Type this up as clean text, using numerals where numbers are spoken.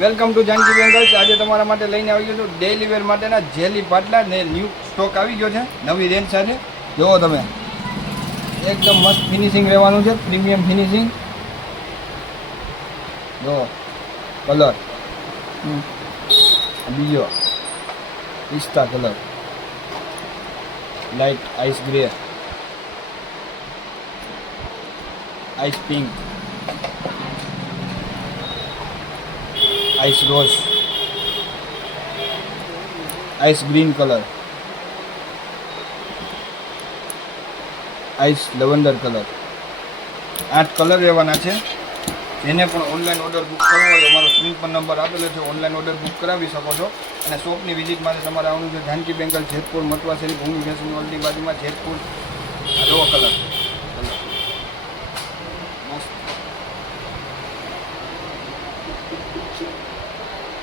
Welcome to Janaki bangles. આજે તમારા માટે લઈને આવી ગયો છું ડેઈલી વેર માટેના જેલી પાટલા ને ન્યૂ સ્ટોક આવી ગયો છે નવી રેન્જ સાથે. જુઓ તમે, એકદમ મસ્ત ફિનિશિંગ રહેવાનું છે, પ્રીમિયમ ફિનિશિંગ. જુઓ કલર, બીજો પિસ્તા colour, light ice grey, ice pink, ice rose, ice green colour, ice lavender colour. 8 colour રહેવાના છે. જેને પણ ઓનલાઈન ઓર્ડર બુક કરવો હોય તો અમારો સ્ક્રીન પર નંબર આપેલો છે, ઓનલાઈન ઓર્ડર બુક કરાવી શકો છો. અને શોપની વિઝિટ માટે તમારે આવવાનું છે જાનકી બેંગલ, જેતપુર, મટવા શેરી, ભૂમિ ફેશન મોલની બાજુમાં, જેતપુર. આ કલર મસ્ત